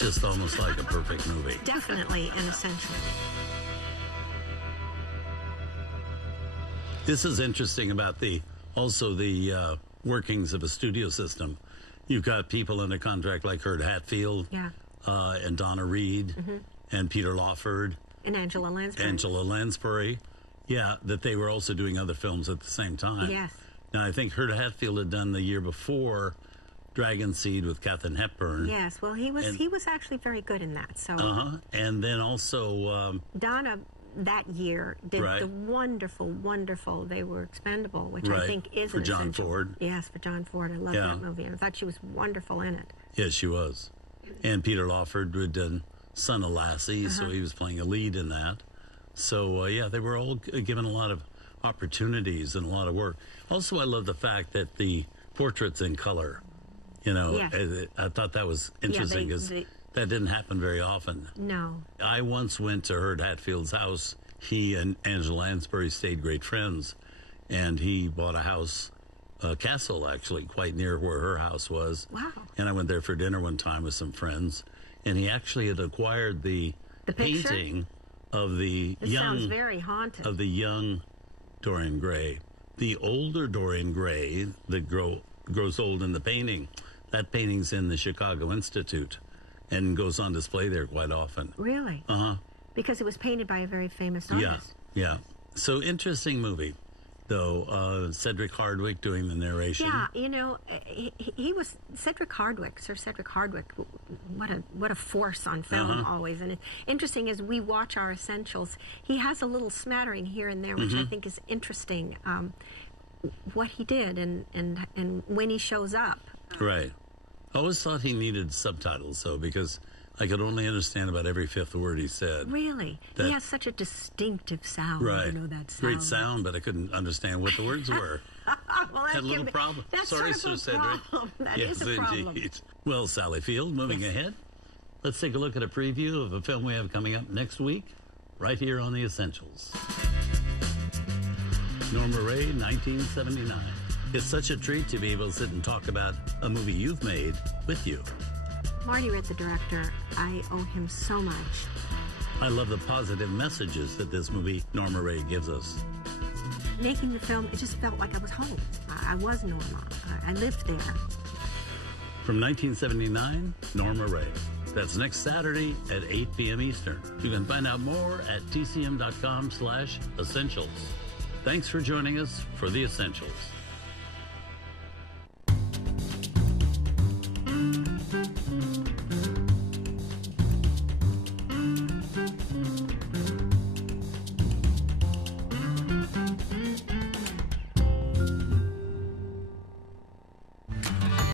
just almost like a perfect movie. Definitely an essential. This is interesting about the workings of a studio system. You've got people under contract like Herb Hatfield, and Donna Reed, and Peter Lawford, and Angela Lansbury. Yeah, that they were also doing other films at the same time. Yes. Now, I think Herb Hatfield had done the year before Dragon Seed with Katharine Hepburn. Yes, well, he was actually very good in that. So. And then also Donna that year did the wonderful They Were Expendable, which I think is for John essential. Ford. Yes, for John Ford. I love that movie. I thought she was wonderful in it. Yes, she was. And Peter Lawford had done Son of Lassie, so he was playing a lead in that. So, they were all given a lot of opportunities and a lot of work. Also, I love the fact that the portraits in color, I thought that was interesting because that didn't happen very often. No. I once went to Herb Hatfield's house. He and Angela Lansbury stayed great friends, and he bought a house, a castle actually, quite near where her house was. Wow. And I went there for dinner one time with some friends, and he actually had acquired the painting of the sounds very haunted. Of the young Dorian Gray. The older Dorian Gray that grows old in the painting, that painting's in the Chicago Institute and goes on display there quite often. Really? Because it was painted by a very famous artist. Yeah. So interesting movie, though. Cedric Hardwicke doing the narration. Yeah, he was Sir Cedric Hardwicke. What a force on film always. And it's interesting as we watch our essentials, he has a little smattering here and there, which I think is interesting. What he did and when he shows up. Right. I always thought he needed subtitles, though, because I could only understand about every fifth word he said. Really? He has such a distinctive sound. Right. That sound. Great sound, but I couldn't understand what the words were. Well, had a little problem. That's Sorry, sort of Sir a Cedric. problem. That yes, is a problem. Indeed. Well, Sally Field, moving ahead. Let's take a look at a preview of a film we have coming up next week, right here on The Essentials. Norma Rae, 1979. It's such a treat to be able to sit and talk about a movie you've made with you. Marty Ritt, the director, I owe him so much. I love the positive messages that this movie, Norma Rae, gives us. Making the film, it just felt like I was home. I was Norma. I lived there. From 1979, Norma Rae. That's next Saturday at 8 p.m. Eastern. You can find out more at tcm.com/essentials. Thanks for joining us for The Essentials.